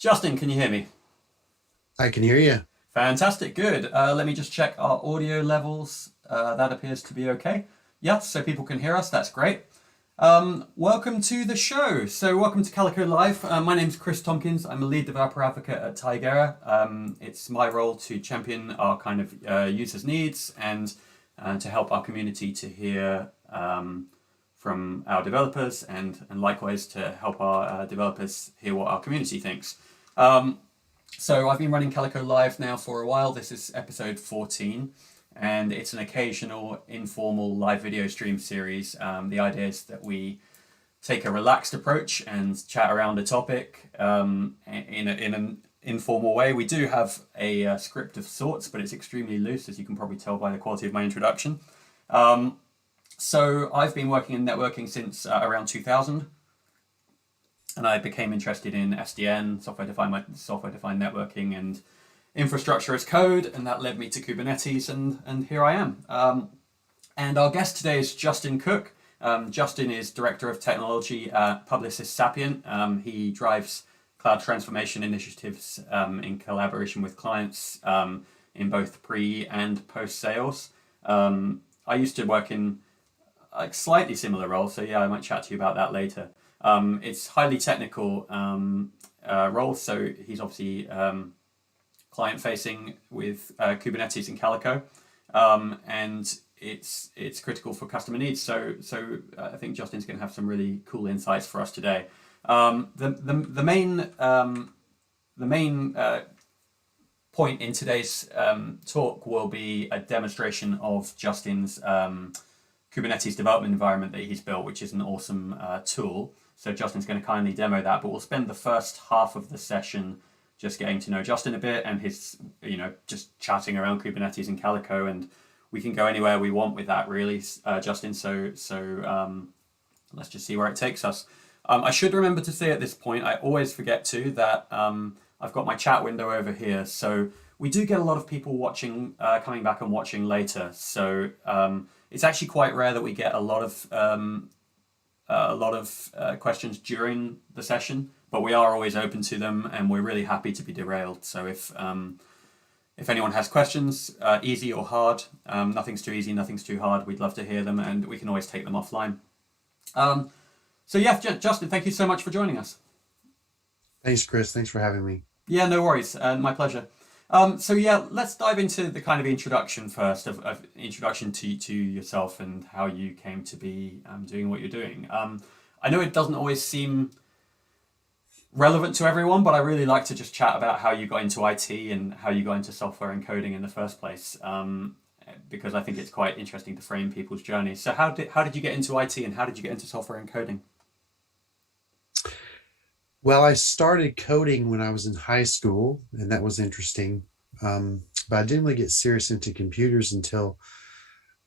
Justin, can you hear me? I can hear you. Fantastic, good. Let me just check our audio levels. That appears to be okay. Yeah, so people can hear us, that's great. Welcome to the show. So welcome to Calico Live. My name's Chris Tompkins. I'm a lead developer advocate at Tigera. It's my role to champion our kind of users' needs and to help our community to hear from our developers and likewise to help our developers hear what our community thinks. So I've been running Calico Live now for a while. This is episode 14, and it's an occasional informal live video stream series. The idea is that we take a relaxed approach and chat around a topic in an informal way. We do have a script of sorts, but it's extremely loose, as you can probably tell by the quality of my introduction. So I've been working in networking since around 2000. And I became interested in SDN, software-defined networking, and infrastructure as code, and that led me to Kubernetes, and here I am. And our guest today is Justin Cook. Justin is Director of Technology at Publicis Sapient. He drives cloud transformation initiatives in collaboration with clients in both pre and post-sales. I used to work in like slightly similar roles, so yeah, I might chat to you about that later. It's highly technical role, so he's obviously client-facing with Kubernetes and Calico, and it's critical for customer needs. So I think Justin's going to have some really cool insights for us today. The main point in today's talk will be a demonstration of Justin's Kubernetes development environment that he's built, which is an awesome tool. So Justin's going to kindly demo that, but we'll spend the first half of the session just getting to know Justin a bit and his, just chatting around Kubernetes and Calico, and we can go anywhere we want with that, really, Justin. So let's just see where it takes us. I should remember to say at this point, I always forget to, that I've got my chat window over here. So we do get a lot of people watching, coming back and watching later. So it's actually quite rare that we get a lot of questions during the session, but we are always open to them, and we're really happy to be derailed. So if anyone has questions, easy or hard, nothing's too easy, nothing's too hard, we'd love to hear them, and we can always take them offline. So yeah, Justin, thank you so much for joining us. Thanks, Chris. Thanks for having me. Yeah, no worries. My pleasure. So yeah, let's dive into the kind of introduction first, of introduction to yourself and how you came to be doing what you're doing. I know it doesn't always seem relevant to everyone, but I really like to just chat about how you got into IT and how you got into software and coding in the first place, because I think it's quite interesting to frame people's journeys. So how did you get into IT, and how did you get into software and coding? Well, I started coding when I was in high school, and that was interesting. But I didn't really get serious into computers until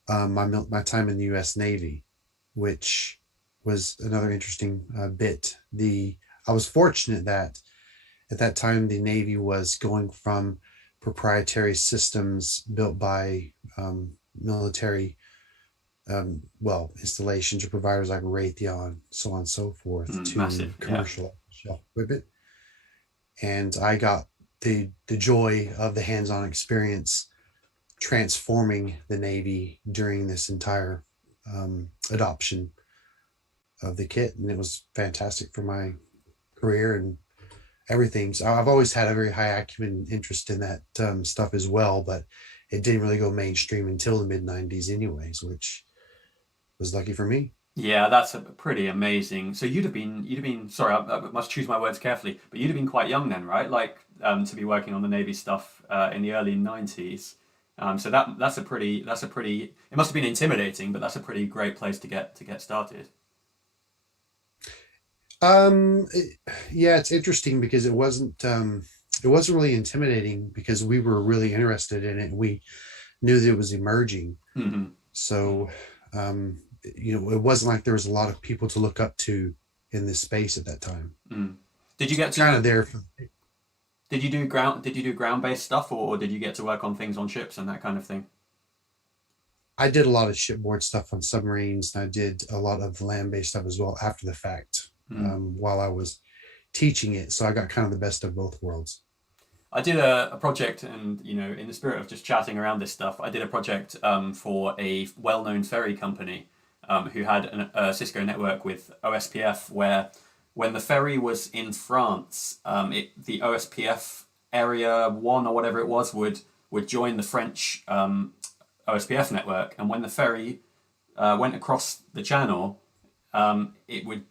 my time in the U.S. Navy, which was another interesting bit. I was fortunate that at that time the Navy was going from proprietary systems built by military installations or providers like Raytheon, so on and so forth, to Massive, commercial shelf equipment. And I got the joy of the hands-on experience transforming the Navy during this entire adoption of the kit. And it was fantastic for my career and everything. So I've always had a very high acumen interest in that stuff as well, but it didn't really go mainstream until the mid-90s anyways, which was lucky for me. Yeah, that's pretty amazing. So you'd have been. Sorry, I must choose my words carefully, but you'd have been quite young then, right? Like to be working on the Navy stuff in the early '90s. So that's a pretty. It must have been intimidating, but that's a pretty great place to get started. Yeah, it's interesting because it wasn't really intimidating because we were really interested in it. And we knew that it was emerging. Mm-hmm. So, it wasn't like there was a lot of people to look up to in this space at that time. Mm. Did you get to Kind of there. Did you do ground-based stuff, or did you get to work on things on ships and that kind of thing? I did a lot of shipboard stuff on submarines, and I did a lot of land-based stuff as well after the fact. Mm. While I was teaching it. So I got kind of the best of both worlds. I did a project, and in the spirit of just chatting around this stuff, I did a project for a well-known ferry company who had a Cisco network with OSPF, where when the ferry was in France, the OSPF area one or whatever it was would join the French OSPF network, and when the ferry went across the channel, it would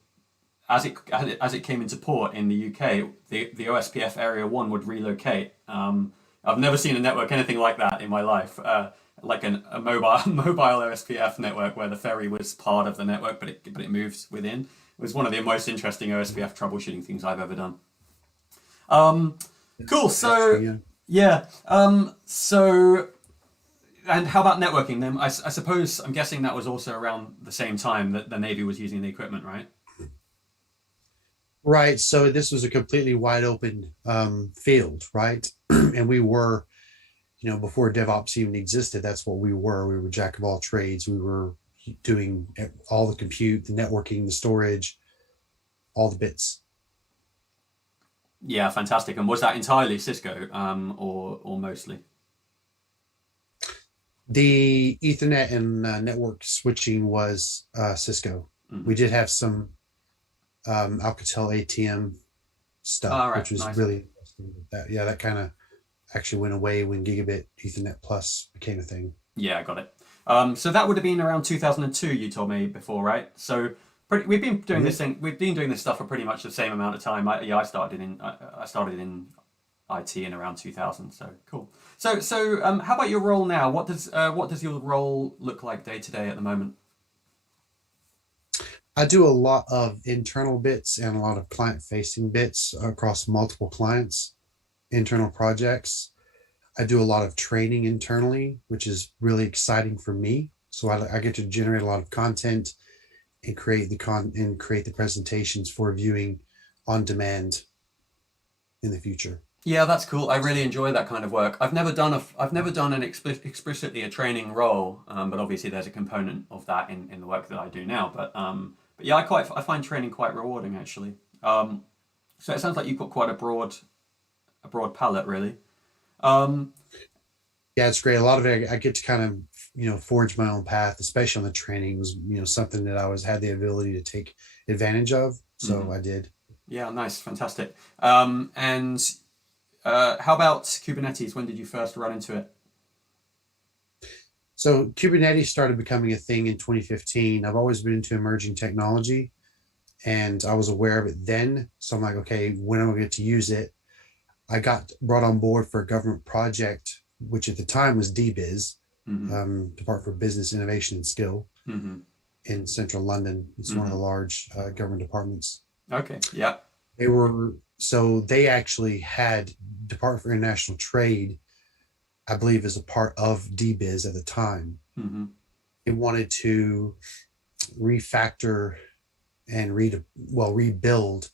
as it came into port in the UK, the OSPF Area 1 would relocate. I've never seen a network anything like that in my life. Like a mobile OSPF network where the ferry was part of the network, but it moves within. It was one of the most interesting OSPF troubleshooting things I've ever done. Cool. So yeah. So, and how about networking then? I suppose I'm guessing that was also around the same time that the Navy was using the equipment, right? Right. So this was a completely wide open field, right? And we were, before DevOps even existed, that's what we were. We were jack of all trades. We were doing all the compute, the networking, the storage, all the bits. Yeah, fantastic. And was that entirely Cisco, or mostly? The Ethernet and network switching was Cisco. Mm-hmm. We did have some Alcatel ATM stuff, which was really interesting. That kind of actually went away when Gigabit Ethernet Plus became a thing. Yeah, I got it. So that would have been around 2002. You told me before, right? So we've been doing this thing. We've been doing this stuff for pretty much the same amount of time. I started in IT in around 2000. So cool. So how about your role now? What does your role look like day to day at the moment? I do a lot of internal bits and a lot of client-facing bits across multiple clients, internal projects. I do a lot of training internally, which is really exciting for me. So I get to generate a lot of content and create the presentations for viewing on demand in the future. Yeah, that's cool. I really enjoy that kind of work. I've never done an explicitly a training role, but obviously there's a component of that in the work that I do now. But yeah, I find training quite rewarding actually. So it sounds like you've got quite a broad palette, really. Yeah, it's great. A lot of it, I get to kind of, forge my own path, especially on the training was, something that I had the ability to take advantage of. So I did. Yeah, nice. Fantastic. And how about Kubernetes? When did you first run into it? So Kubernetes started becoming a thing in 2015. I've always been into emerging technology and I was aware of it then. So I'm like, okay, when am I going to use it? I got brought on board for a government project, which at the time was DBIZ, Department for Business Innovation and Skill in central London. It's one of the large government departments. Okay, yeah. They actually had Department for International Trade, I believe, as a part of DBIZ at the time. They wanted to refactor and rebuild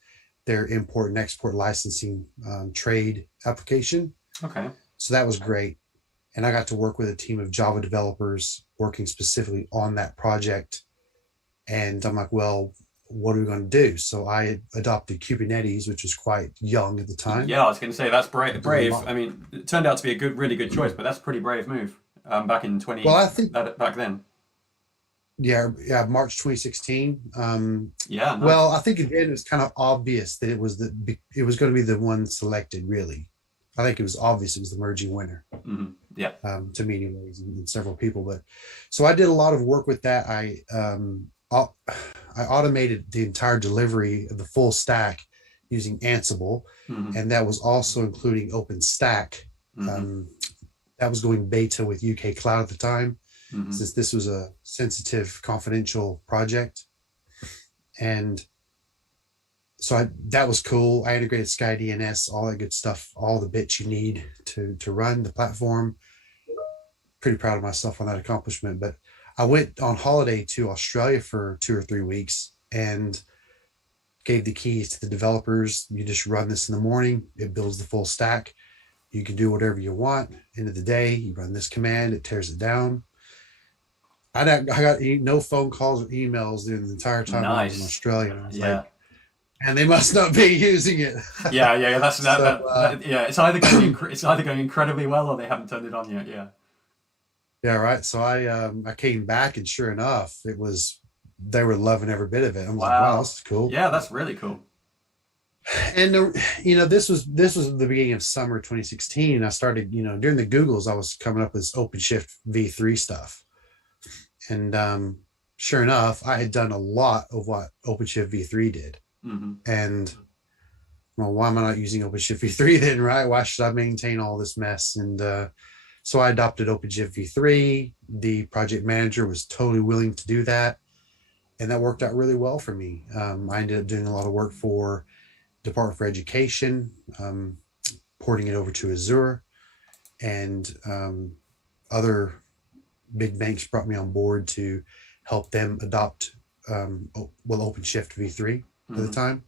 their import and export licensing trade application. Okay. So that was great. And I got to work with a team of Java developers working specifically on that project. And I'm like, well, what are we going to do? So I adopted Kubernetes, which was quite young at the time. Yeah, I was going to say that's brave. I mean, it turned out to be a really good choice, but that's a pretty brave move back in 20. Well, I think back then. Yeah, March 2016. Yeah. Nice. Well, I think again it was kind of obvious that it was going to be the one selected. Really, I think it was obvious it was the merging winner. Yeah. To me, anyways, and several people. But so I did a lot of work with that. I automated the entire delivery of the full stack using Ansible, and that was also including OpenStack. That was going beta with UK Cloud at the time. Since this was a sensitive, confidential project. And so that was cool. I integrated SkyDNS, all that good stuff, all the bits you need to run the platform. Pretty proud of myself on that accomplishment. But I went on holiday to Australia for 2 or 3 weeks and gave the keys to the developers. You just run this in the morning. It builds the full stack. You can do whatever you want. End of the day, you run this command, it tears it down. I got no phone calls or emails the entire time I was in Australia. And I was like, and they must not be using it. Yeah. That's So yeah. It's either going it's either going incredibly well or they haven't turned it on yet. Yeah. yeah, right. So I came back, and sure enough, it was they were loving every bit of it. I was like, wow, Wow. this is cool. Yeah, that's really cool. And this was the beginning of summer 2016. I started, during the Googles, I was coming up with OpenShift v3 stuff, and sure enough, I had done a lot of what OpenShift v3 did. Hmm. And well, why am I not using OpenShift v3 then, right? Why should I maintain all this mess? And so I adopted OpenShift v3. The project manager was totally willing to do that, and that worked out really well for me. I ended up doing a lot of work for Department for Education, porting it over to Azure, and other big banks brought me on board to help them adopt OpenShift v3 at the Hmm. time,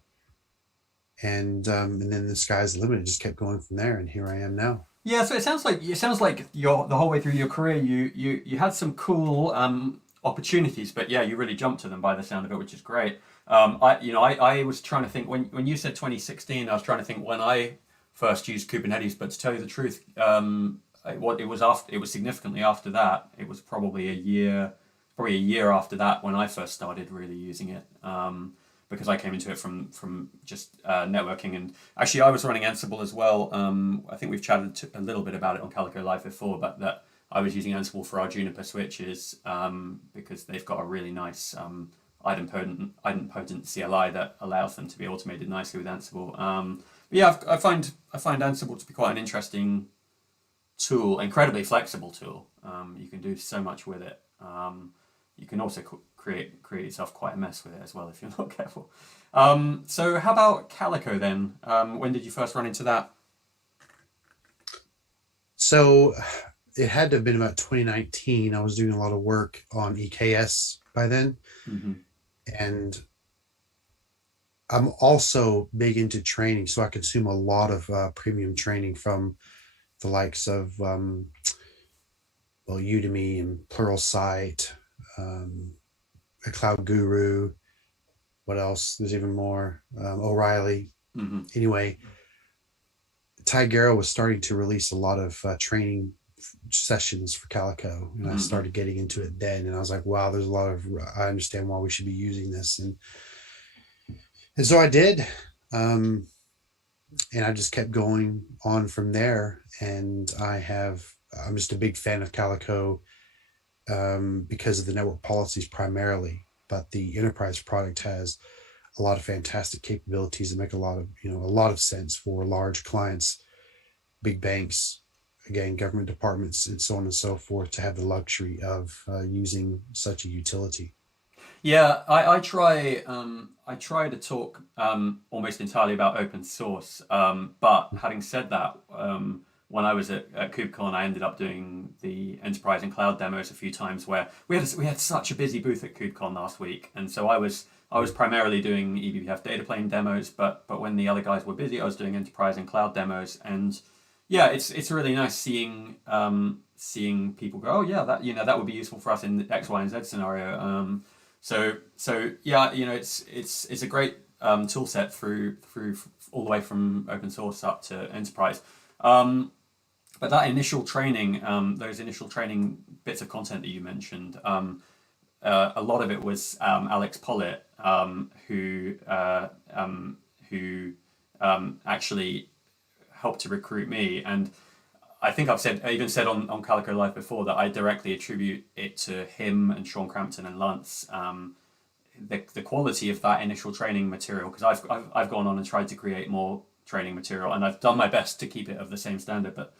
and then the sky's the limit. It just kept going from there, and here I am now. Yeah, so it sounds like your the whole way through your career you had some cool opportunities, but yeah, you really jumped to them by the sound of it, which is great. I was trying to think when you said 2016, I was trying to think when I first used Kubernetes, but to tell you the truth, it was significantly after that. It was probably a year after that when I first started really using it. Because I came into it from just networking, and actually I was running Ansible as well. I think we've chatted a little bit about it on Calico Live before, but that I was using Ansible for our Juniper switches because they've got a really nice idempotent CLI that allows them to be automated nicely with Ansible. But yeah, I find Ansible to be quite an interesting tool, incredibly flexible tool. You can do so much with it. You can also create yourself quite a mess with it as well if you're not careful. So how about Calico then? When did you first run into that? So it had to have been about 2019. I was doing a lot of work on EKS by then, Hmm. and I'm also big into training, so I consume a lot of premium training from the likes of Udemy and Pluralsight, um, a Cloud Guru. What else? There's even more. O'Reilly. Hmm. Anyway, Tigera was starting to release a lot of training sessions for Calico, and I Hmm. started getting into it then. And I was like, wow, there's a lot of. I understand why we should be using this, and so I did. Um, and I just kept going on from there. And I'm just a big fan of Calico because of the network policies primarily, but the enterprise product has a lot of fantastic capabilities that make a lot of sense for large clients, big banks, again, government departments, and so on and so forth, to have the luxury of using such a utility. Yeah, I try to talk almost entirely about open source. But having said that, when I was at KubeCon, I ended up doing the enterprise and cloud demos a few times. Where we had such a busy booth at KubeCon last week, and so I was primarily doing eBPF data plane demos. But when the other guys were busy, I was doing enterprise and cloud demos. And yeah, it's really nice seeing people go, oh yeah, that would be useful for us in X, Y, and Z scenario. So yeah, it's a great tool set through all the way from open source up to enterprise. Um, but that initial training, those initial training bits of content that you mentioned, a lot of it was Alex Pollitt, who actually helped to recruit me. And I even said on Calico Live before that I directly attribute it to him and Sean Crampton and Lance. The quality of that initial training material, because I've gone on and tried to create more training material, and I've done my best to keep it of the same standard. But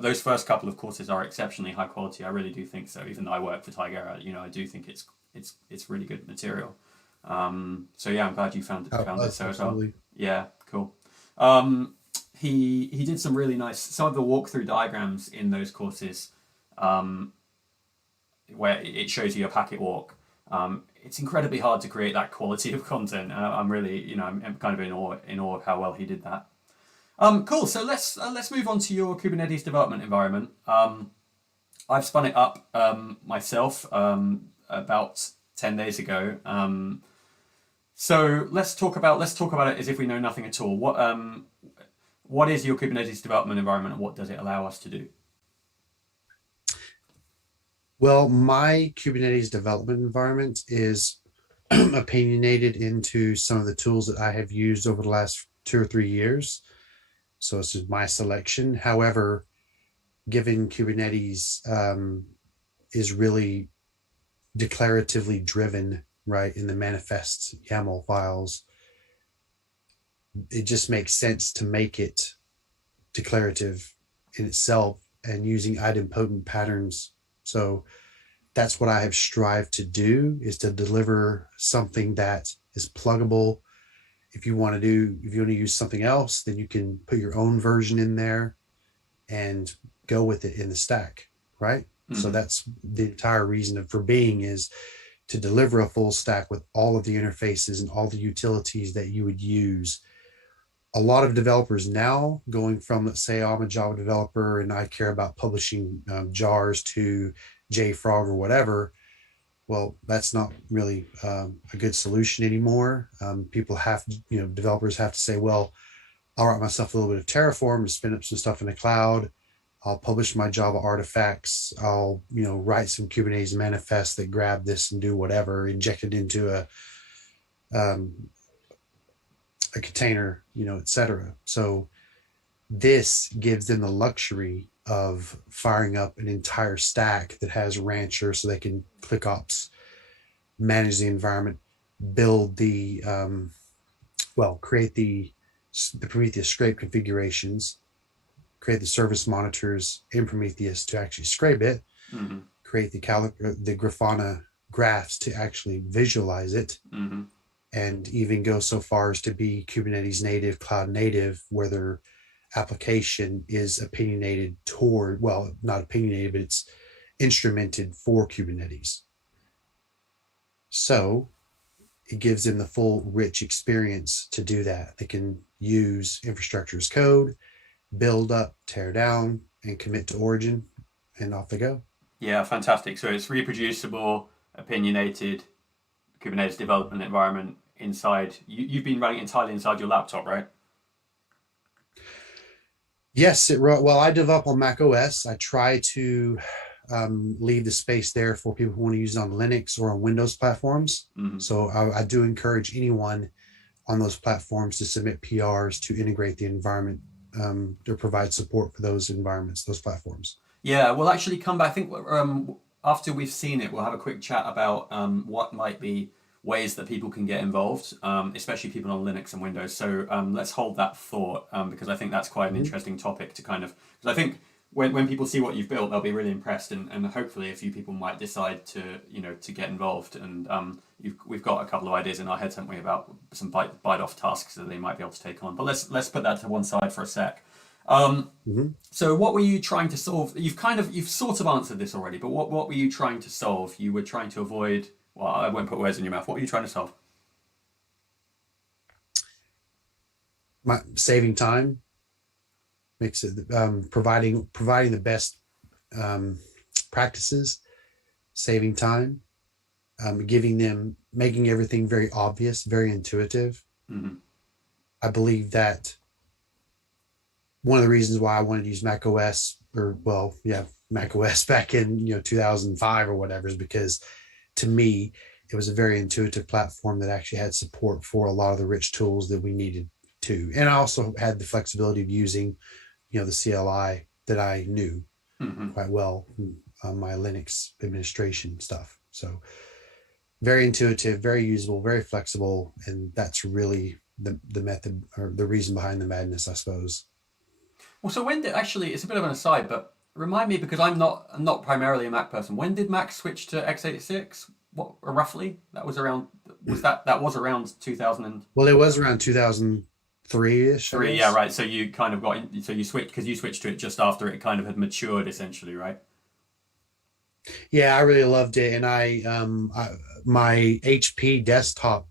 those first couple of courses are exceptionally high quality. I really do think so. Even though I work for Tigera, I do think it's really good material. So yeah, I'm glad you found it so as well. Absolutely. Yeah, cool. Um, he did some of the walkthrough diagrams in those courses, where it shows you a packet walk. It's incredibly hard to create that quality of content. I'm really, I'm kind of in awe of how well he did that. Cool. So let's move on to your Kubernetes development environment. I've spun it up myself about 10 days ago. So let's talk about it as if we know nothing at all. What is your Kubernetes development environment, and what does it allow us to do? Well, my Kubernetes development environment is opinionated into some of the tools that I have used over the last 2 or 3 years. So this is my selection. However, given Kubernetes is really declaratively driven, right, in the manifest YAML files, it just makes sense to make it declarative in itself and using idempotent patterns. So that's what I have strived to do, is to deliver something that is pluggable. If you want to use something else, then you can put your own version in there and go with it in the stack, right? Mm-hmm. So that's the entire reason for being, is to deliver a full stack with all of the interfaces and all the utilities that you would use. A lot of developers now, going from, let's say I'm a Java developer and I care about publishing jars to JFrog or whatever. Well, that's not really a good solution anymore. Developers have to say, well, I'll write myself a little bit of Terraform to spin up some stuff in the cloud. I'll publish my Java artifacts. I'll, write some Kubernetes manifests that grab this and do whatever, inject it into a container, etc. So this gives them the luxury of firing up an entire stack that has Rancher, so they can click ops, manage the environment, build create the Prometheus scrape configurations, create the service monitors in Prometheus to actually scrape it, mm-hmm. create the Grafana graphs to actually visualize it, mm-hmm. and even go so far as to be Kubernetes native, cloud native, where their application is opinionated toward, well, not opinionated, but it's instrumented for Kubernetes. So it gives them the full rich experience to do that. They can use infrastructure as code, build up, tear down, and commit to origin, and off they go. Yeah, fantastic. So it's reproducible, opinionated Kubernetes development environment inside. You've been running entirely inside your laptop, right? Yes, well, I develop on Mac OS. I try to leave the space there for people who want to use it on Linux or on Windows platforms. Mm-hmm. So I do encourage anyone on those platforms to submit PRs to integrate the environment, to provide support for those environments, those platforms. Yeah, we'll actually come back. I think after we've seen it, we'll have a quick chat about what might be ways that people can get involved, especially people on Linux and Windows. So let's hold that thought, because I think that's quite an mm-hmm. interesting topic to because I think when people see what you've built, they'll be really impressed, and hopefully a few people might decide to get involved. And we've got a couple of ideas in our heads, haven't we, about some bite-off tasks that they might be able to take on. But let's put that to one side for a sec. Mm-hmm. So what were you trying to solve? You've sort of answered this already, but what were you trying to solve? You were trying to avoid. Well, I won't put words in your mouth. What were you trying to solve? Saving time. Makes it providing the best practices, saving time, making everything very obvious, very intuitive. Mm-hmm. I believe that one of the reasons why I wanted to use Mac OS, Mac OS back in 2005 or whatever, is because to me it was a very intuitive platform that actually had support for a lot of the rich tools that we needed to, and I also had the flexibility of using the CLI that I knew mm-hmm. quite well on my Linux administration stuff. So very intuitive, very usable, very flexible, and that's really the method or the reason behind the madness, I suppose. Well, so when did actually, it's a bit of an aside, but remind me, because I'm not primarily a Mac person. When did Mac switch to x86? What roughly? That was around 2000. Well, it was around 2003-ish. Yeah, right. So you kind of you switched to it just after it kind of had matured, essentially, right? Yeah, I really loved it, and my HP desktop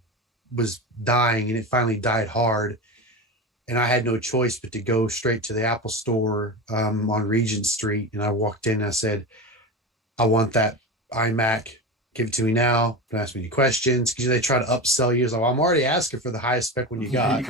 was dying, and it finally died hard, and I had no choice but to go straight to the Apple Store on Regent Street, and I walked in and I said, I want that iMac give it to me now. Don't ask me any questions because they try to upsell you. It's like, well, I'm already asking for the highest spec one you Yeah, got. you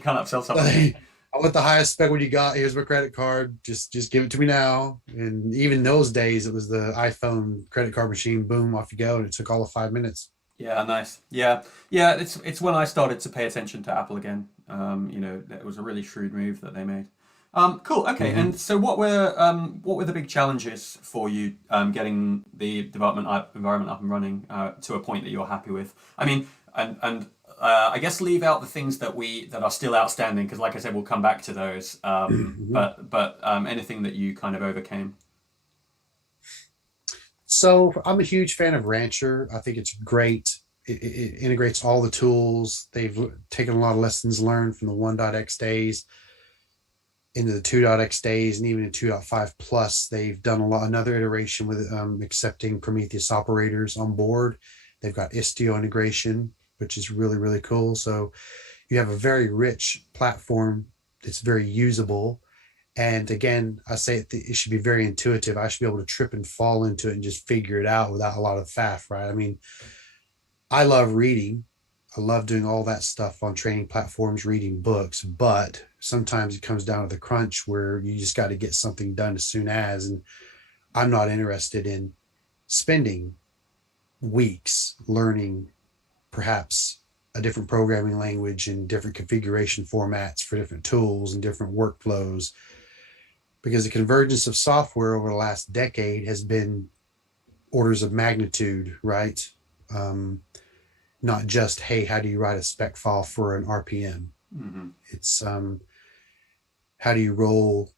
can't upsell something. I want the highest spec one you got. Here's my credit card. Just give it to me now. And even those days, it was the iPhone credit card machine. Boom, off you go, and it took all of 5 minutes. Yeah, nice. Yeah. It's when I started to pay attention to Apple again. It was a really shrewd move that they made. Cool. Okay. Mm-hmm. And so, what were the big challenges for you getting the development environment up and running to a point that you're happy with? I mean, and I guess leave out the things that are still outstanding because, like I said, we'll come back to those. Mm-hmm. But anything that you kind of overcame. So I'm a huge fan of Rancher. I think it's great. It integrates all the tools. They've taken a lot of lessons learned from the 1.x days into the 2.x days and even in 2.5 plus. They've done another iteration with accepting Prometheus operators on board. They've got Istio integration, which is really, really cool. So you have a very rich platform that's very usable. And again, I say it should be very intuitive. I should be able to trip and fall into it and just figure it out without a lot of faff, right? I mean, I love reading. I love doing all that stuff on training platforms, reading books, but sometimes it comes down to the crunch where you just got to get something done as soon as. And I'm not interested in spending weeks learning perhaps a different programming language and different configuration formats for different tools and different workflows, because the convergence of software over the last decade has been orders of magnitude, right? Not just, hey, how do you write a spec file for an RPM? Mm-hmm. It's how do you roll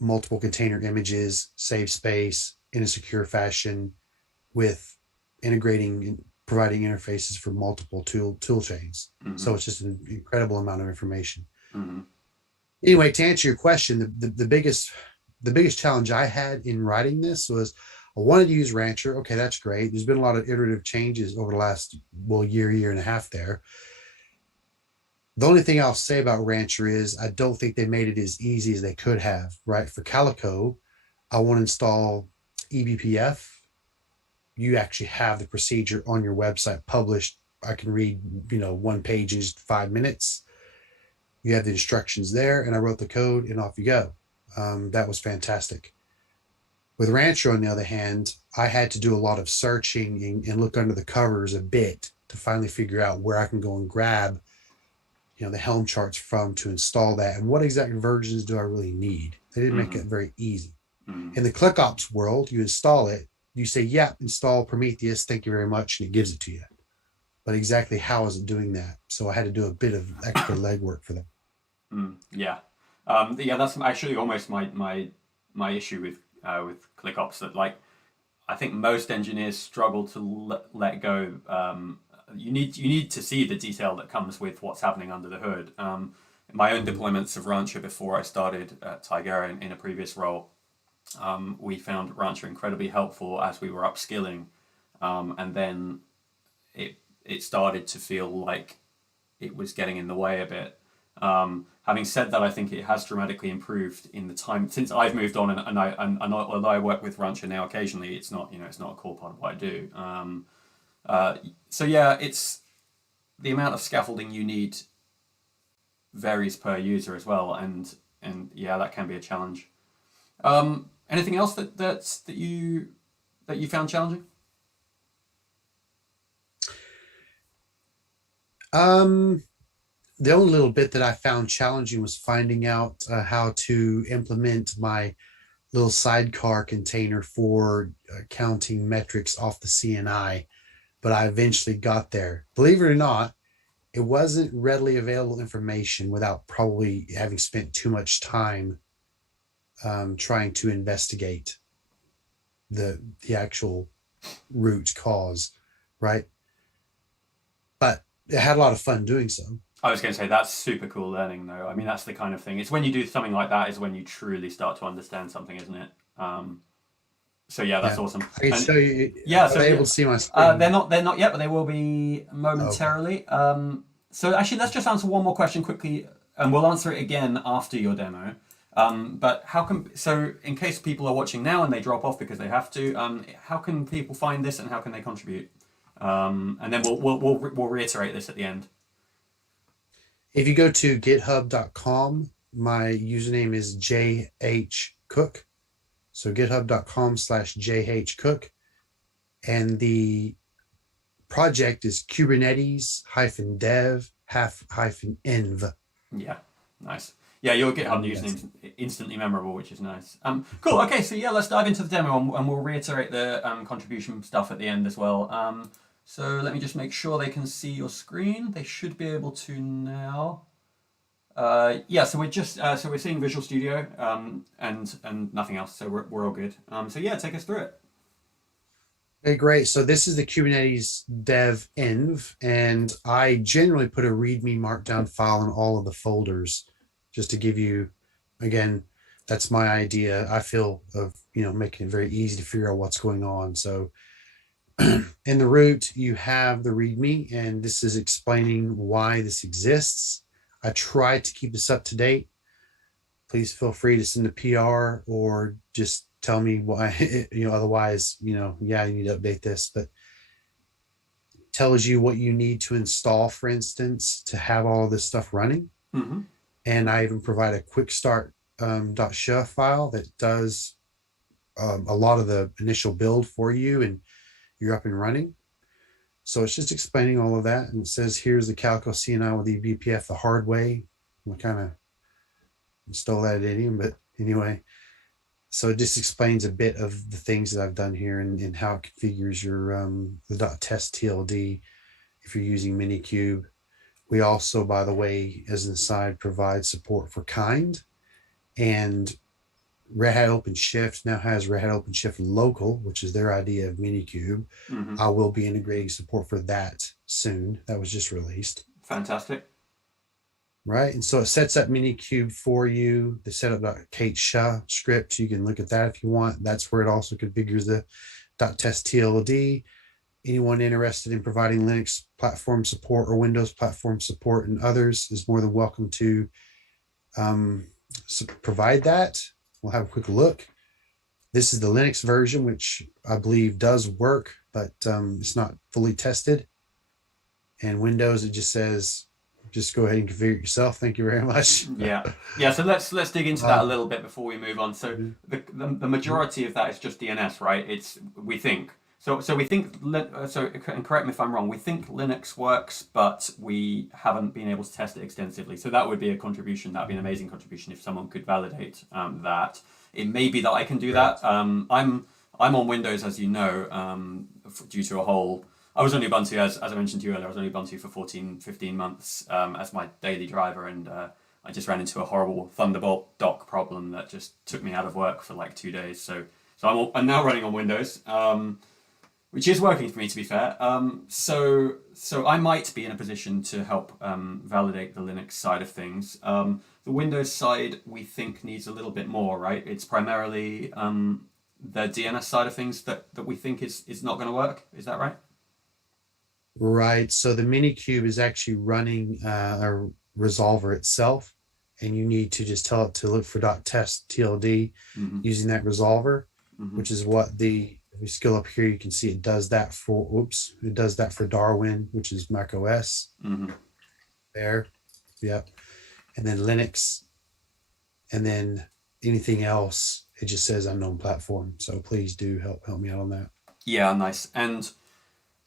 multiple container images, save space in a secure fashion with integrating and providing interfaces for multiple tool chains. Mm-hmm. So it's just an incredible amount of information. Mm-hmm. Anyway, to answer your question, the biggest challenge I had in writing this was I wanted to use Rancher. Okay, that's great. There's been a lot of iterative changes over the last year and a half there. The only thing I'll say about Rancher is I don't think they made it as easy as they could have, right? For Calico, I want to install eBPF. You actually have the procedure on your website published. I can read, one page in just 5 minutes. You have the instructions there, and I wrote the code, and off you go. That was fantastic. With Rancher, on the other hand, I had to do a lot of searching and look under the covers a bit to finally figure out where I can go and grab, the Helm charts from to install that, and what exact versions do I really need. They didn't make it very easy. In the ClickOps world, you install it, you say, yeah, install Prometheus, thank you very much, and it gives it to you. But exactly how is it doing that? So I had to do a bit of extra legwork for that. Yeah. That's actually almost my issue with ClickOps, that I think most engineers struggle to let go. You need to see the detail that comes with what's happening under the hood. My own deployments of Rancher before I started at Tigera in a previous role, we found Rancher incredibly helpful as we were upskilling, and then it started to feel like it was getting in the way a bit. Having said that, I think it has dramatically improved in the time since I've moved on, and although I work with Rancher now occasionally, it's not a core part of what I do. It's the amount of scaffolding you need varies per user as well, and that can be a challenge. Anything else that you found challenging? The only little bit that I found challenging was finding out how to implement my little sidecar container for counting metrics off the CNI, but I eventually got there. Believe it or not, it wasn't readily available information without probably having spent too much time trying to investigate the actual root cause, right? But I had a lot of fun doing so. I was going to say that's super cool learning, though. I mean, that's the kind of thing. It's when you do something like that is when you truly start to understand something, isn't it? That's awesome. I can show you. Yeah, so able to see my screen? They're not yet, but they will be momentarily. Okay. So actually, let's just answer one more question quickly, and we'll answer it again after your demo. But so in case people are watching now and they drop off because they have to, how can people find this and how can they contribute? And then we'll reiterate this at the end. If you go to github.com, my username is jhcook. So github.com/jhcook. And the project is Kubernetes-dev-env. Yeah, nice. Yeah, your GitHub username's instantly memorable, which is nice. Cool. Okay, so yeah, let's dive into the demo, and we'll reiterate the contribution stuff at the end as well. So let me just make sure they can see your screen. They should be able to now. Yeah, so we're just so we're seeing Visual Studio and nothing else. So we're all good. So yeah, take us through it. Okay, great. So this is the Kubernetes dev env, and I generally put a README markdown file in all of the folders, just to give you, again, that's my idea. I feel of making it very easy to figure out what's going on. So in the root, you have the README, and this is explaining why this exists. I try to keep this up to date. Please feel free to send a PR or just tell me why, otherwise, yeah, you need to update this, but it tells you what you need to install, for instance, to have all of this stuff running. Mm-hmm. And I even provide a quick start .sh file that does a lot of the initial build for you, and you're up and running. So it's just explaining all of that. And it says, here's the Calico CNI with eBPF the hard way. We kind of stole that idiom, but anyway. So it just explains a bit of the things that I've done here and how it configures your the .test TLD if you're using Minikube. We also, by the way, as an aside, provide support for Kind, and Red Hat OpenShift now has Red Hat OpenShift Local, which is their idea of Minikube. Mm-hmm. I will be integrating support for that soon. That was just released. Fantastic. Right. And so it sets up Minikube for you. The setup.kate SHA script, you can look at that if you want. That's where it also configures the .test TLD. Anyone interested in providing Linux platform support or Windows platform support and others is more than welcome to provide that. We'll have a quick look. This is the Linux version, which I believe does work, but it's not fully tested. And Windows, it just says, just go ahead and configure it yourself. Thank you very much. Yeah. So let's dig into that a little bit before we move on. So the majority of that is just DNS, right? We think. So we think. So and correct me if I'm wrong. We think Linux works, but we haven't been able to test it extensively. So that would be a contribution. That'd be an amazing contribution if someone could validate that. It may be that I can do that. I'm on Windows, as you know, due to a whole. I was on Ubuntu, as I mentioned to you earlier, I was on Ubuntu for 14, 15 months as my daily driver, and I just ran into a horrible Thunderbolt dock problem that just took me out of work for like 2 days. So I'm now running on Windows, which is working for me, to be fair. So I might be in a position to help validate the Linux side of things. The Windows side, we think, needs a little bit more, right? It's primarily the DNS side of things that we think is not going to work. Is that right? Right. So the Minikube is actually running a resolver itself, and you need to just tell it to look for .test TLD using that resolver, which is what if we scale up here, you can see it does that for, it does that for Darwin, which is Mac OS. There. Yep. And then Linux, and then anything else, it just says unknown platform. So please do help me out on that. Yeah, nice. And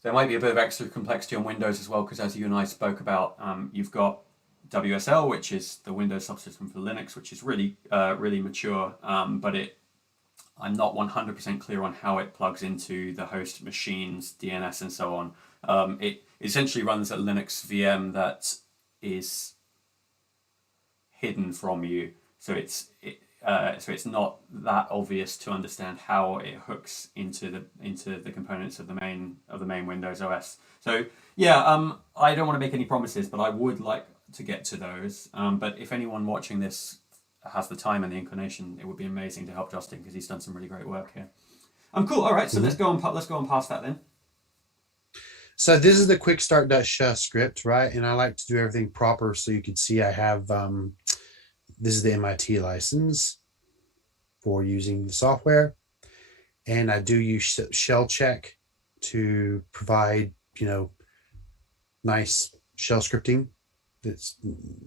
there might be a bit of extra complexity on Windows as well, because as you and I spoke about, you've got WSL, which is the Windows subsystem for Linux, which is really, really mature, but I'm not 100% clear on how it plugs into the host machine's DNS and so on. It essentially runs a Linux VM that is hidden from you, so it's not that obvious to understand how it hooks into the components of the main Windows OS. So yeah, I don't want to make any promises, but I would like to get to those. But if anyone watching this has the time and the inclination, it would be amazing to help Justin, because he's done some really great work here. Cool. All right, so let's go on past that then. So this is the quick start.sh script, right? And I like to do everything proper, so you can see I have this is the MIT license for using the software. And I do use shell check to provide, nice shell scripting that's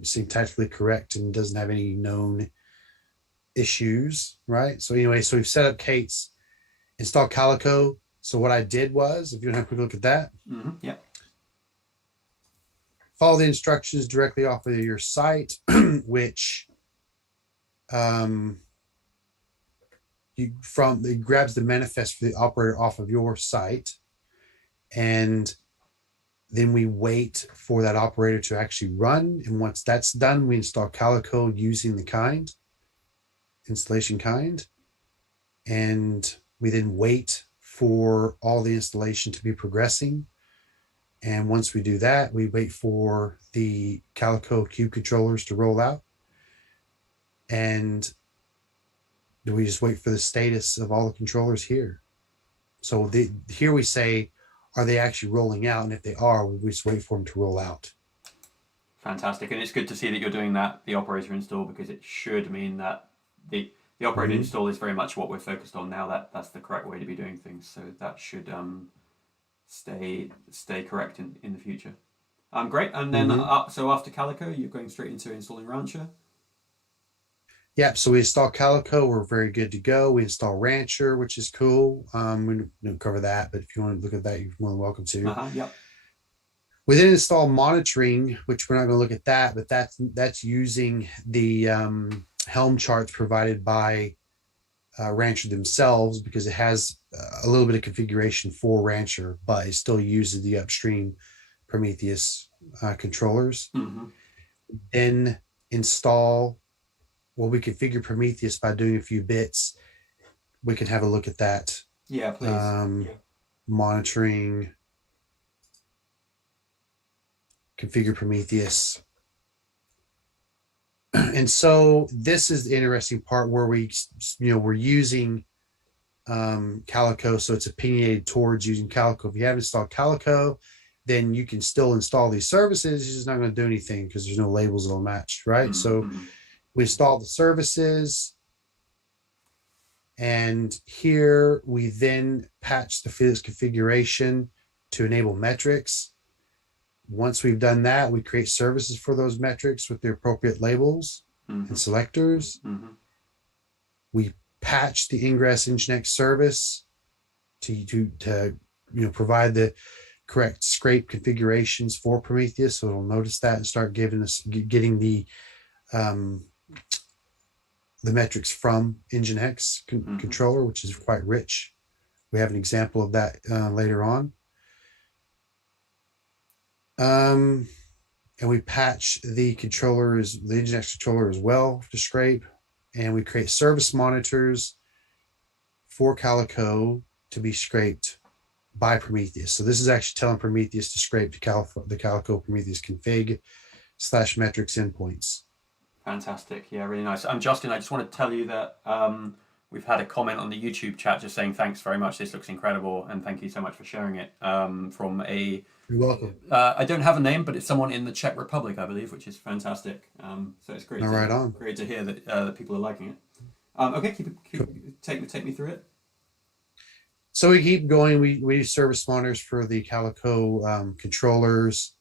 syntactically correct and doesn't have any known issues, right? So anyway, so we've set up Kate's install Calico. So what I did was, if you want to have a quick look at that, Yeah. follow the instructions directly off of your site, which it grabs the manifest for the operator off of your site, and then we wait for that operator to actually run. And once that's done, we install Calico using the installation kind, and we then wait for all the installation to be progressing. And once we do that, we wait for the Calico cube controllers to roll out. And we just wait for the status of all the controllers here. So here we say, are they actually rolling out? And if they are, we just wait for them to roll out. Fantastic. And it's good to see that you're doing that, the operator install, because it should mean that the operator install is very much what we're focused on now. That's the correct way to be doing things. So that should stay correct in the future. Great. And then so after Calico, you're going straight into installing Rancher. Yep. So we install Calico. We're very good to go. We install Rancher, which is cool. We don't cover that, but if you want to look at that, you're more than welcome to. Yep. We then install monitoring, which we're not going to look at that, but that's using the Helm charts provided by Rancher themselves, because it has a little bit of configuration for Rancher, but it still uses the upstream Prometheus controllers. Then install, we configure Prometheus by doing a few bits. We can have a look at that. Yeah, please. Monitoring, configure Prometheus. And so this is the interesting part where we're using Calico. So it's opinionated towards using Calico. If you haven't installed Calico, then you can still install these services. It's just not going to do anything because there's no labels that'll match, right? So we install the services, and here we then patch the Felix configuration to enable metrics. Once we've done that, we create services for those metrics with the appropriate labels and selectors. We patch the Ingress Nginx service to provide the correct scrape configurations for Prometheus, so it'll notice that and start getting the metrics from Nginx controller, which is quite rich. We have an example of that later on. And we patch the Nginx controller as well to scrape, and we create service monitors for Calico to be scraped by Prometheus. So this is actually telling Prometheus to scrape the Calico Prometheus config/metrics endpoints. Fantastic. Yeah, really nice. Justin, I just want to tell you that we've had a comment on the YouTube chat just saying thanks very much. This looks incredible, and thank you so much for sharing it. You're welcome. I don't have a name, but it's someone in the Czech Republic, I believe, which is fantastic. So it's great. Great to hear that people are liking it. Okay, take me through it. So we keep going. We use service monitors for the Calico controllers,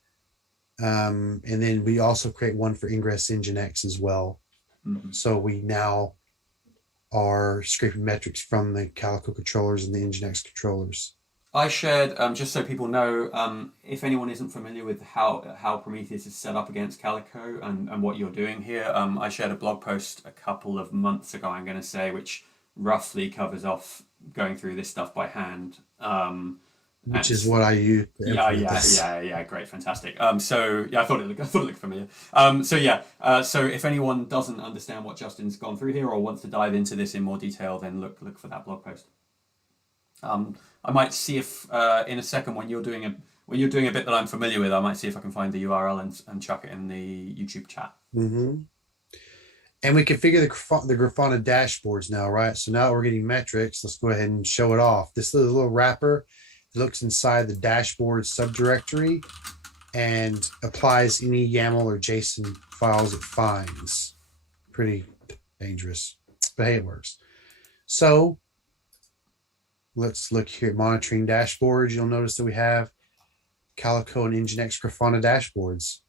and then we also create one for Ingress Nginx as well. So we now are scraping metrics from the Calico controllers and the Nginx controllers. I shared, just so people know, if anyone isn't familiar with how Prometheus is set up against Calico and what you're doing here, I shared a blog post a couple of months ago, I'm going to say, which roughly covers off going through this stuff by hand. Which is what I use. Yeah, great, fantastic. So yeah, I thought it looked familiar. So if anyone doesn't understand what Justin's gone through here or wants to dive into this in more detail, then look for that blog post. I might see if in a second when you're doing a bit that I'm familiar with, I might see if I can find the URL and chuck it in the YouTube chat. And we configure the Grafana dashboards now, right? So now we're getting metrics. Let's go ahead and show it off. This little wrapper looks inside the dashboard subdirectory and applies any YAML or JSON files it finds. pretty dangerous, but hey, it works. So let's look here at monitoring dashboards. You'll notice that we have Calico and Nginx Grafana dashboards.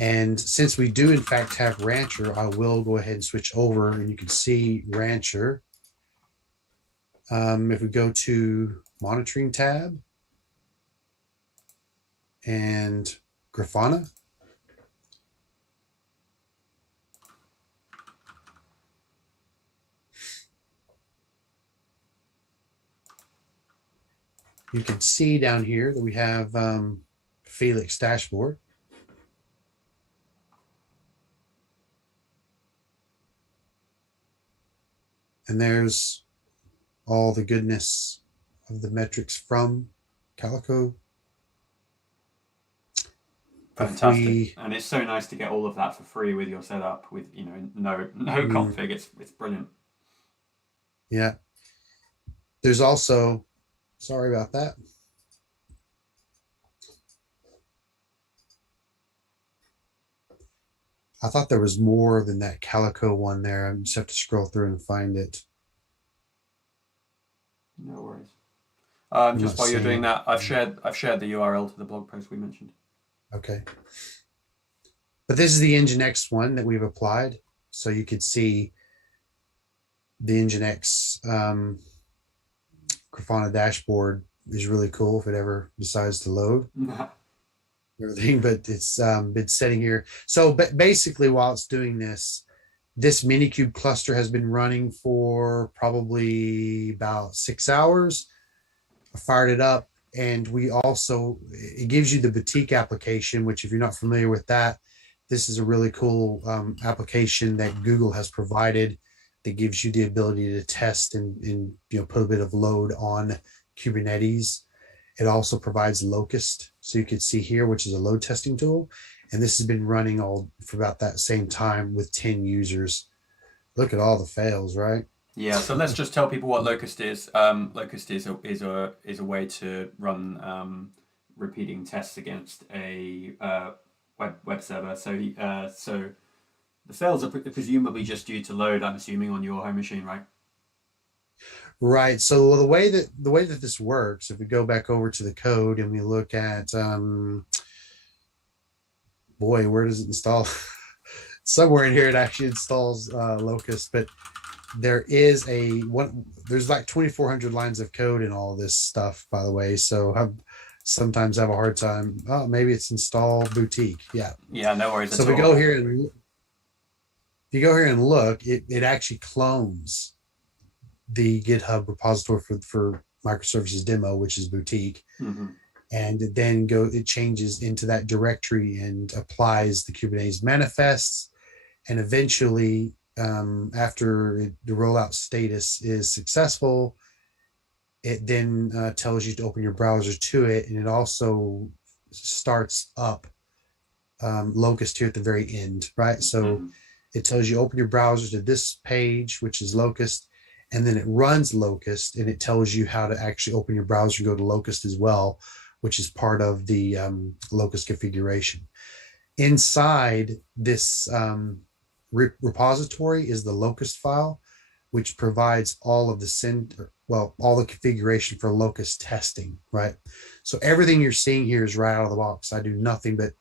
And since we do in fact have Rancher, I will go ahead and switch over and you can see Rancher. If we go to monitoring tab and Grafana, you can see down here that we have Felix dashboard. And there's all the goodness of the metrics from Calico. Fantastic. And it's so nice to get all of that for free with your setup with, you know, no config. It's brilliant. Yeah. There's also, sorry about that. I thought there was more than that Calico one there. I just have to scroll through and find it. No worries. Just while you're doing that, I've shared the URL to the blog post we mentioned. Okay. But this is the Nginx one that we've applied. So you could see the Nginx Grafana dashboard is really cool if it ever decides to load. Everything, but it's been sitting here. So basically while it's doing this Minikube cluster has been running for probably about 6 hours. I fired it up, and it gives you the boutique application, which if you're not familiar with that, this is a really cool application that Google has provided that gives you the ability to test and put a bit of load on Kubernetes. It also provides Locust, so you can see here, which is a load testing tool. And this has been running all for about that same time with 10 users. Look at all the fails, right? Yeah, so let's just tell people what Locust is. Locust is a way to run repeating tests against a web server. So the fails are presumably just due to load, I'm assuming, on your home machine, right? Right. So the way that this works, if we go back over to the code and we look at, boy, where does it install? Somewhere in here it actually installs Locust, but there's like 2,400 lines of code in all this stuff, by the way. So I sometimes have a hard time. Oh, maybe it's install boutique. Yeah. Yeah, no worries. So if you go here and look, it actually clones the GitHub repository for microservices demo, which is boutique. Mm-hmm. And then it changes into that directory and applies the Kubernetes manifests. And eventually, after the rollout status is successful, it then tells you to open your browser to it. And it also starts up Locust here at the very end, right? So it tells you open your browser to this page, which is Locust. And then it runs Locust, and it tells you how to actually open your browser and go to Locust as well, which is part of the Locust configuration. Inside this repository is the Locust file, which provides all of all the configuration for Locust testing, right? So everything you're seeing here is right out of the box. I do nothing but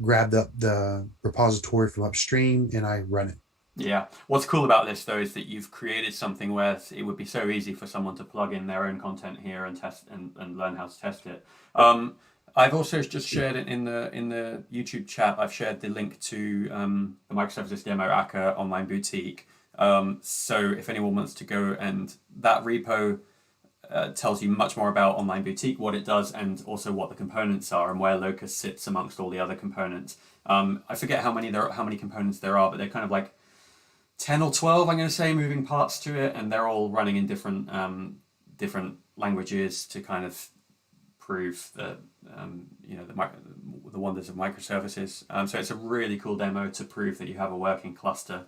grab the repository from upstream and I run it. Yeah. What's cool about this, though, is that you've created something where it would be so easy for someone to plug in their own content here and test and learn how to test it. I've also just shared it in the YouTube chat. I've shared the link to the microservices demo Akka online boutique. So if anyone wants to go, and that repo tells you much more about online boutique, what it does, and also what the components are and where Locust sits amongst all the other components. I forget how many components there are, but they're kind of like 10 or 12, I'm going to say, moving parts to it, and they're all running in different languages to kind of prove the wonders of microservices. So it's a really cool demo to prove that you have a working cluster,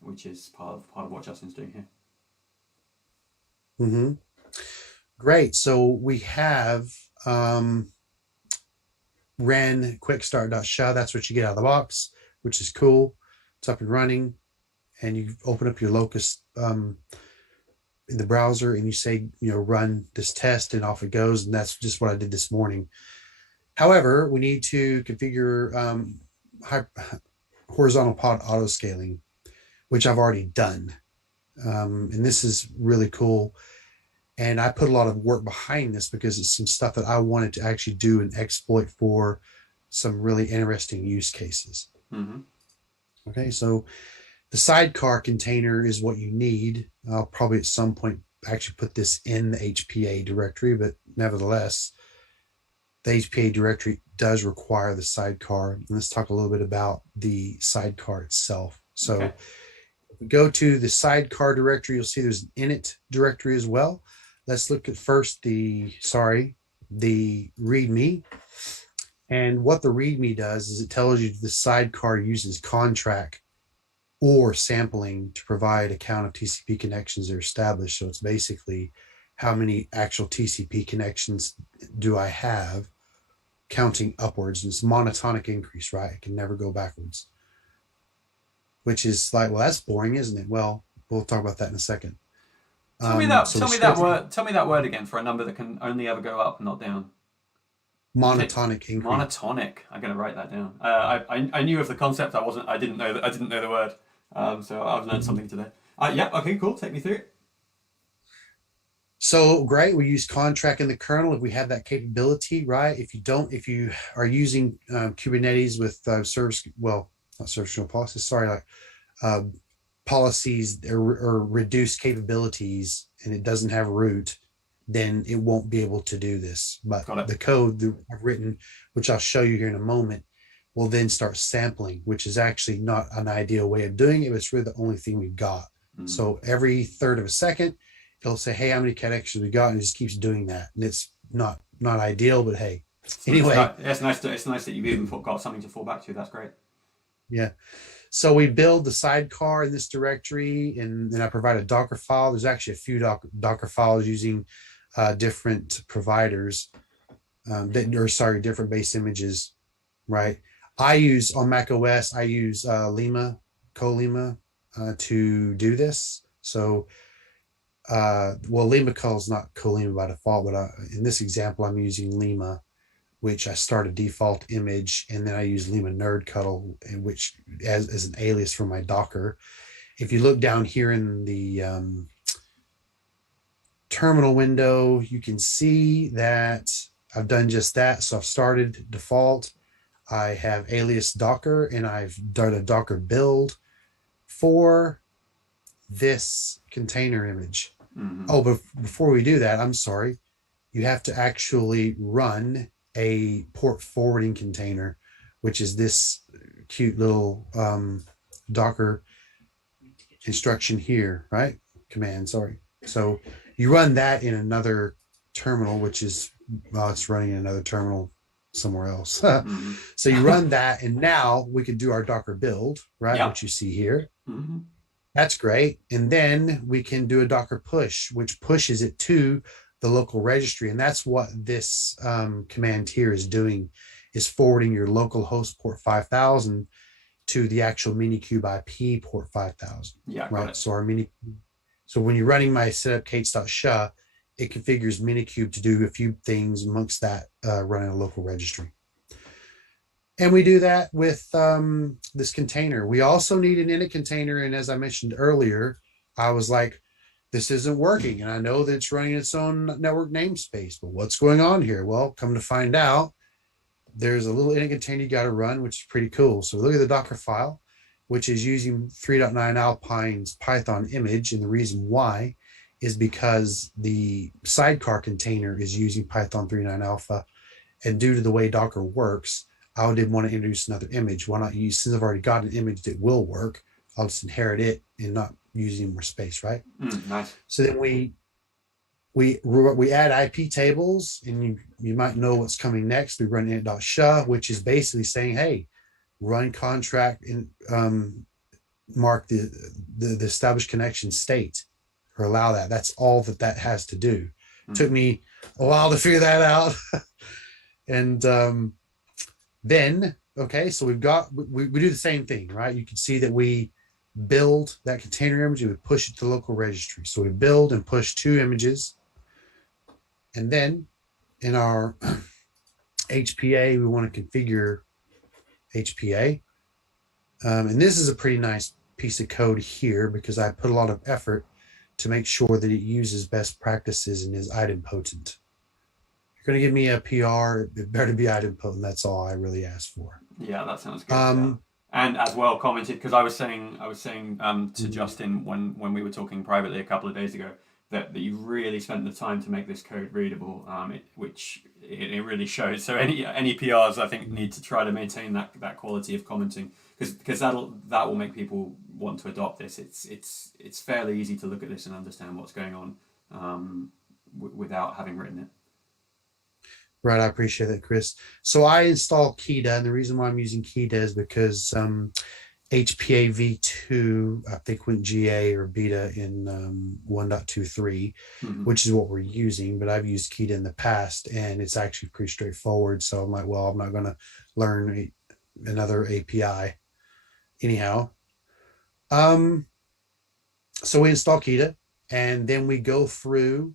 which is part of what Justin's doing here. Mm-hmm. Great. So we have ren quickstart.sha. That's what you get out of the box, which is cool. it's up and running, and you open up your locus in the browser and you say, run this test, and off it goes. And that's just what I did this morning. However, we need to configure horizontal pod auto scaling, which I've already done. And this is really cool. And I put a lot of work behind this because it's some stuff that I wanted to actually do and exploit for some really interesting use cases. Mm-hmm. Okay, so the sidecar container is what you need. I'll probably at some point actually put this in the HPA directory, but nevertheless, the HPA directory does require the sidecar. And let's talk a little bit about the sidecar itself. So Okay. if we go to the sidecar directory, you'll see there's an init directory as well. Let's look at first the README. And what the README does is it tells you the sidecar uses contract or sampling to provide a count of TCP connections that are established. So it's basically how many actual TCP connections do I have, counting upwards. And it's monotonic increase, right? It can never go backwards. Which is like, well, that's boring, isn't it? Well, we'll talk about that in a second. Tell me that word again for a number that can only ever go up, not down. Monotonic increase. Monotonic. I'm going to write that down. I knew of the concept. I didn't know the word. So I've learned something today. Yeah. Okay. Cool. Take me through it. So great. We use contract in the kernel if we have that capability, right? If you are using Kubernetes with not service policies, policies or reduced capabilities, and it doesn't have root, then it won't be able to do this. But the code that I've written, which I'll show you here in a moment, will then start sampling, which is actually not an ideal way of doing it, but it's really the only thing we've got. So every third of a second, it'll say, hey, how many connections we got? And it just keeps doing that. And it's not ideal, but hey. Anyway. It's nice that you've even got something to fall back to. That's great. Yeah. So we build the sidecar in this directory, and then I provide a Docker file. There's actually a few Docker files using different providers, different base images, right? On Mac OS, I use Colima to do this. So, Lima is not Colima by default, but in this example, I'm using Lima, which I start a default image, and then I use Lima Nerd Cuddle, which as an alias for my Docker. If you look down here in the terminal window, you can see that I've done just that. So I've started default. I have alias Docker, and I've done a Docker build for this container image. Mm-hmm. Oh, but before we do that, I'm sorry. You have to actually run a port forwarding container, which is this cute little Docker instruction here, right? Command, sorry. So you run that in another terminal, which is, it's running in another terminal somewhere else. Mm-hmm. So you run that, and now we can do our Docker build, right? Yeah. Which you see here. Mm-hmm. That's great. And then we can do a Docker push, which pushes it to the local registry. And that's what this command here is doing, is forwarding your local host port 5000 to the actual Minikube IP port 5000. Yeah, right. So when you're running my setup.kates.sha, it configures Minikube to do a few things amongst that, running a local registry. And we do that with this container. We also need an init container. And as I mentioned earlier, I was like, this isn't working. And I know that it's running its own network namespace, but what's going on here? Well, come to find out, there's a little init container you got to run, which is pretty cool. So look at the Docker file, which is using 3.9 Alpine's Python image. And the reason why is because the sidecar container is using Python 3.9 alpha. And due to the way Docker works, I didn't want to introduce another image. Why not use, since I've already got an image that will work, I'll just inherit it and not use any more space, right? Nice. So then we add IP tables, and you might know what's coming next. We run init.sha, which is basically saying, hey, run contract and mark the established connection state, or allow that. That's all that has to do. It took me a while to figure that out. And then Okay, so we do the same thing, right? You can see that we build that container image and we push it to the local registry. So we build and push 2 images. And then in our HPA, we want to configure HPA. And this is a pretty nice piece of code here because I put a lot of effort to make sure that it uses best practices and is idempotent. If you're going to give me a PR, it better be idempotent. That's all I really ask for. Yeah, that sounds good. Yeah. And as well commented, because I was saying to Justin when we were talking privately a couple of days ago that you really spent the time to make this code readable, which it really shows. So any PRs I think need to try to maintain that quality of commenting because that will make people want to adopt this. It's fairly easy to look at this and understand what's going on without having written it. Right, I appreciate that, Chris. So I install Kita, and the reason why I'm using Kita is because HPA v2, I think went GA or beta in 1.23, which is what we're using, but I've used Kita in the past, and it's actually pretty straightforward. So I'm like, well, I'm not going to learn another API. Anyhow, so we install Kita, and then we go through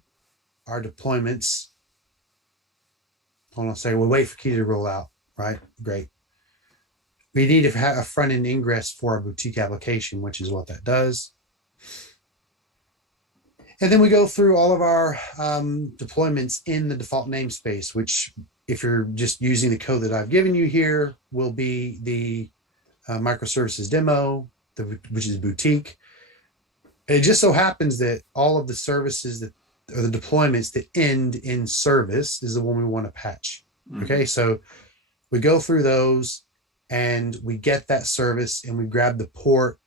our deployments. Hold on a second. We'll wait for Kita to roll out, right? Great. We need to have a front-end ingress for our boutique application, which is what that does. And then we go through all of our deployments in the default namespace, which if you're just using the code that I've given you here, will be the microservices demo, which is boutique. It just so happens that all of the services that or the deployments that end in service is the one we want to patch. Okay, so we go through those and we get that service and we grab the port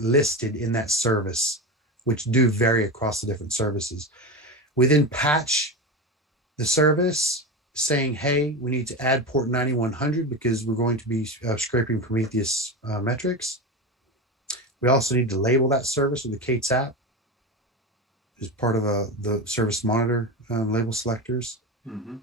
listed in that service, which do vary across the different services. We then patch the service saying, hey, we need to add port 9100 because we're going to be scraping Prometheus metrics. We also need to label that service with the Kate's app as part of the service monitor label selectors. And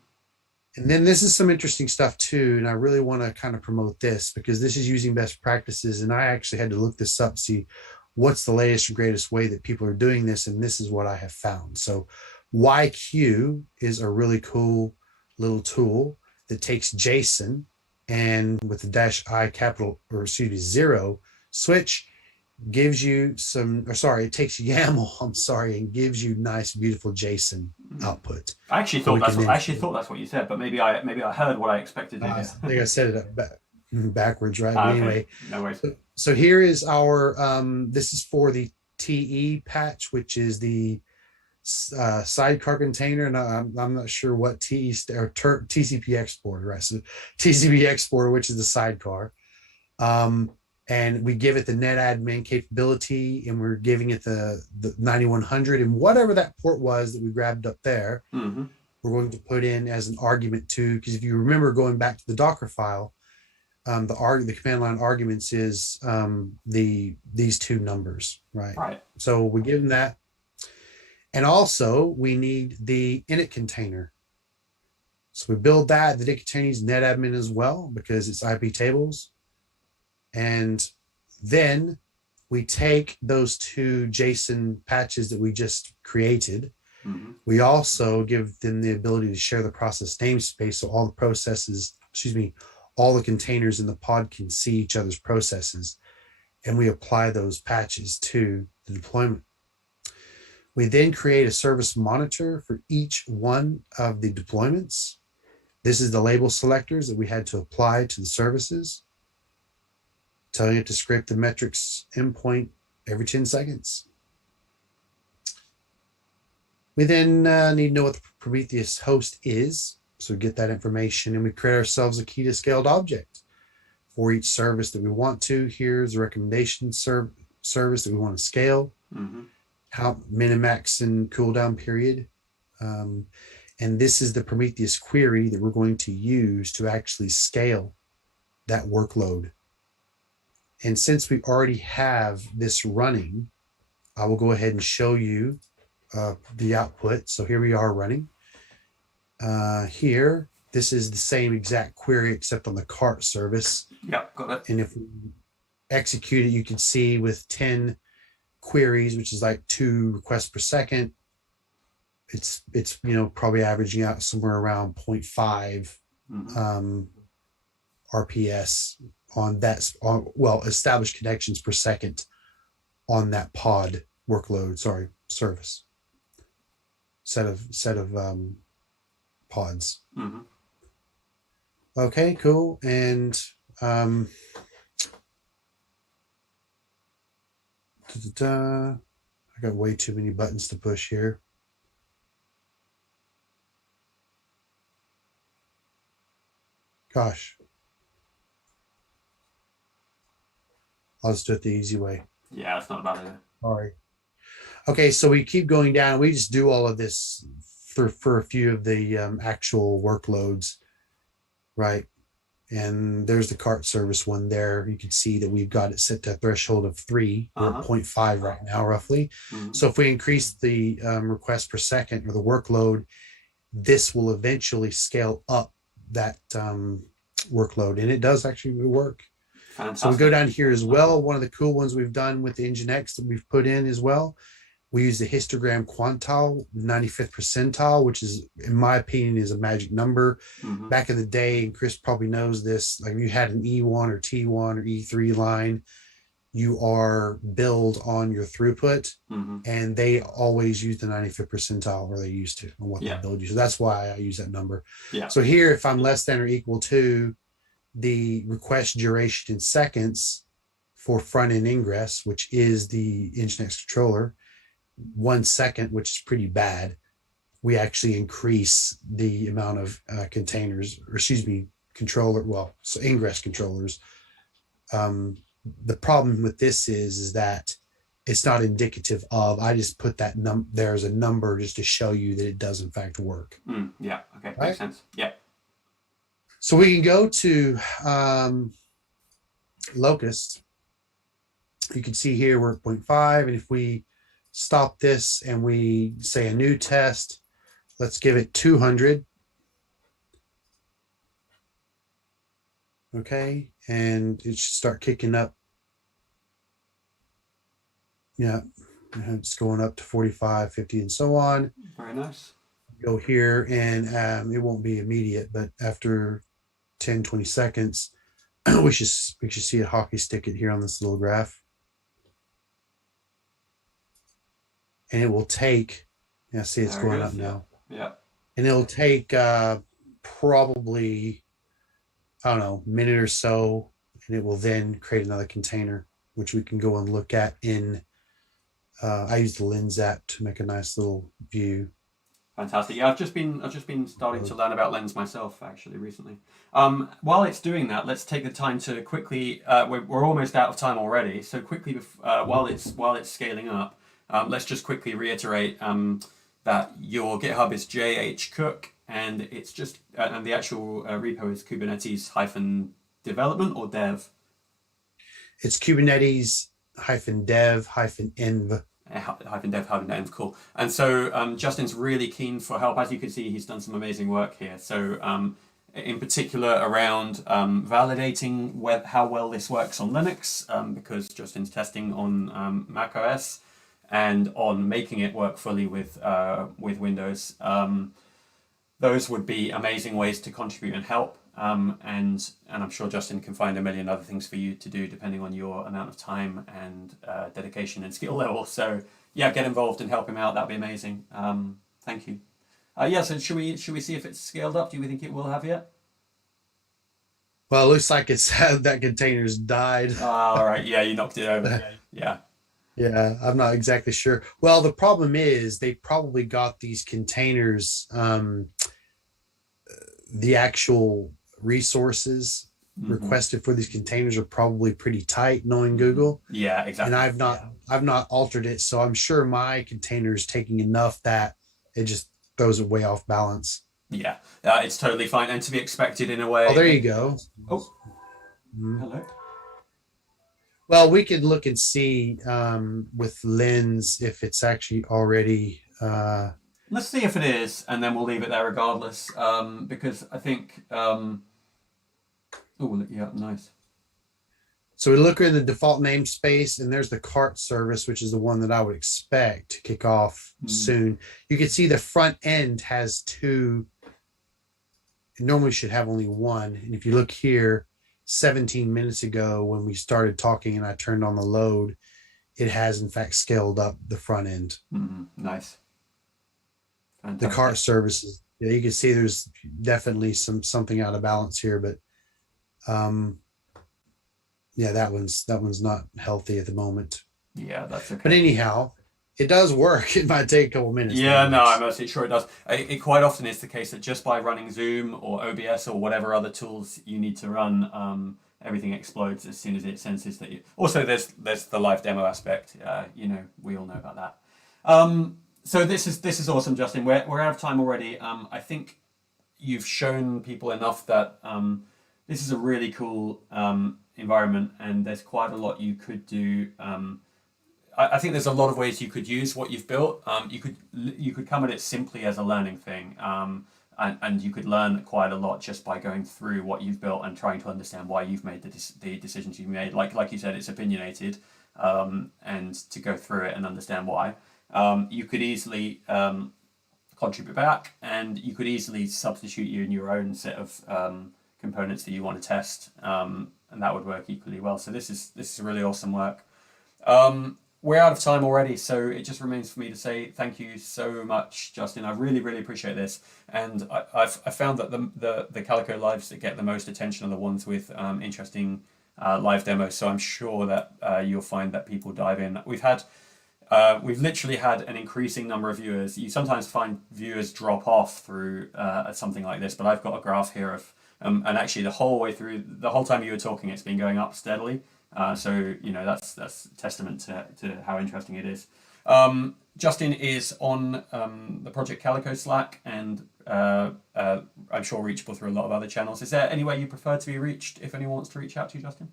then this is some interesting stuff too. And I really want to kind of promote this because this is using best practices. And I actually had to look this up, see what's the latest and greatest way that people are doing this. And this is what I have found. So YQ is a really cool little tool that takes JSON and with the -I capital, or excuse me, 0 switch, gives you it takes YAML, and gives you nice, beautiful JSON output. I actually thought that's what you said, but maybe I heard what I expected. I think I said it backwards, right? Okay. Anyway, no worries. So here is our this is for the TE patch, which is the sidecar container, and I'm not sure what TCP exporter, right? So TCP exporter, which is the sidecar. And we give it the netadmin capability, and we're giving it the 9100 and whatever that port was that we grabbed up there, we're going to put in as an argument to, because if you remember going back to the Docker file, the command line arguments is these 2 numbers, right? Right. So we give them that. And also we need the init container. So we build that. The init container needs netadmin as well because it's IP tables. And then we take those 2 JSON patches that we just created. We also give them the ability to share the process namespace. So all the processes, all the containers in the pod can see each other's processes. And we apply those patches to the deployment. We then create a service monitor for each one of the deployments. This is the label selectors that we had to apply to the services, telling it to scrape the metrics endpoint every 10 seconds. We then need to know what the Prometheus host is. So we get that information and we create ourselves a Kita scaled object for each service that we want to. Here's the recommendation service that we want to scale, how minimax and cooldown period. And this is the Prometheus query that we're going to use to actually scale that workload. And since we already have this running, I will go ahead and show you the output. So here we are running. Here, this is the same exact query except on the cart service. Yeah, got it. And if we execute it, you can see with 10 queries, which is like 2 requests per second, it's probably averaging out somewhere around 0.5 RPS on that, established connections per second on that pod service set of pods. Okay, cool. And I got way too many buttons to push here. Gosh. I'll just do it the easy way. Yeah, that's not a bad idea. All right. Okay, so we keep going down. We just do all of this for a few of the actual workloads, right? And there's the cart service one there. You can see that we've got it set to a threshold of 3. We're at 0.5 right now, roughly. So if we increase the request per second or the workload, this will eventually scale up that workload, and it does actually work. Fantastic. So we go down here as well. One of the cool ones we've done with the Nginx that we've put in as well, we use the histogram quantile, 95th percentile, which is, in my opinion, is a magic number. Back in the day, and Chris probably knows this, like you had an E1 or T1 or E3 line, you are billed on your throughput, and they always use the 95th percentile, or they used to, on what they build you. So that's why I use that number. So here, if I'm less than or equal to the request duration in seconds for front-end ingress, which is the Nginx controller, 1 second, which is pretty bad, we actually increase the amount of ingress controllers. The problem with this is that it's not indicative of, I just put that there's a number just to show you that it does in fact work. Yeah, okay, right? Makes sense. Yeah. So we can go to Locust. You can see here we're at 0.5, and if we stop this and we say a new test, let's give it 200. Okay, and it should start kicking up. Yeah, it's going up to 45, 50, and so on. Very nice. Go here, and it won't be immediate, but after 10, 20 seconds, we should see a hockey stick it here on this little graph. And it will take, see it's going up now. Yeah. And it'll take probably, I don't know, a minute or so, and it will then create another container, which we can go and look at in, I use the Lens app to make a nice little view. Fantastic. Yeah, I've just been starting to learn about Lens myself actually recently. While it's doing that, let's take the time to quickly. We're almost out of time already, so quickly while it's scaling up, let's just quickly reiterate that your GitHub is jhcook, and it's just and the actual repo is Kubernetes-development or dev. It's Kubernetes-dev-env. -dev, cool. And so Justin's really keen for help. As you can see, he's done some amazing work here. So in particular around validating how well this works on Linux, because Justin's testing on Mac OS, and on making it work fully with Windows. Those would be amazing ways to contribute and help. And I'm sure Justin can find a million other things for you to do depending on your amount of time and dedication and skill level. So yeah, get involved and help him out. That'd be amazing. Thank you. So should we see if it's scaled up? Do you think it will have yet? Well, it looks like it's that container's died. All right. Yeah, you knocked it over. Yeah. Yeah, I'm not exactly sure. Well, the problem is they probably got these containers, the actual resources requested for these containers are probably pretty tight, knowing Google. Yeah, exactly. And I've not altered it, so I'm sure my container is taking enough that it just throws it way off balance. Yeah, it's totally fine and to be expected in a way. Oh, there you go. Oh, hello. Well, we could look and see with Lens if it's actually already Let's see if it is, and then we'll leave it there regardless. Because I think. Oh, yeah, nice. So we look at the default namespace, and there's the cart service, which is the one that I would expect to kick off soon. You can see the front end has two. It normally should have only one. And if you look here, 17 minutes ago when we started talking and I turned on the load, it has in fact scaled up the front end. Nice. Fantastic. The cart services, yeah, you can see there's definitely something out of balance here, but yeah, that one's not healthy at the moment. Yeah, that's okay. But anyhow, it does work. It might take a couple minutes. Yeah, no, I'm absolutely sure it does. It quite often is the case that just by running Zoom or OBS or whatever other tools you need to run, everything explodes as soon as it senses that you. Also, there's the live demo aspect. We all know about that. So this is awesome, Justin. We're out of time already. I think you've shown people enough that this is a really cool environment, and there's quite a lot you could do. I think there's a lot of ways you could use what you've built. You could come at it simply as a learning thing, and you could learn quite a lot just by going through what you've built and trying to understand why you've made the decisions you've made. Like you said, it's opinionated, and to go through it and understand why. You could easily contribute back, and you could easily substitute you in your own set of components that you want to test, and that would work equally well. So this is really awesome work. We're out of time already, so it just remains for me to say thank you so much, Justin. I really, really appreciate this, and I've found that the Calico lives that get the most attention are the ones with interesting live demos. So I'm sure that you'll find that people dive in. We've literally had an increasing number of viewers. You sometimes find viewers drop off through something like this, but I've got a graph here of and actually the whole time you were talking, it's been going up steadily. So that's testament to how interesting it is. Justin is on the Project Calico Slack, and I'm sure reachable through a lot of other channels. Is there any way you prefer to be reached if anyone wants to reach out to you, Justin?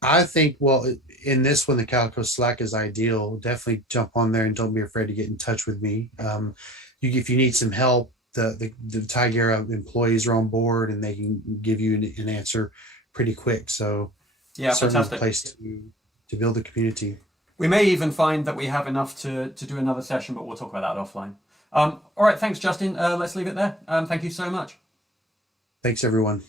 I think, well, in this one, the Calico Slack is ideal. Definitely jump on there and don't be afraid to get in touch with me. If you need some help, the Tigera employees are on board and they can give you an answer pretty quick. So yeah, fantastic. A place to build a community. We may even find that we have enough to do another session, but we'll talk about that offline. All right, thanks, Justin. Let's leave it there. Thank you so much. Thanks, everyone.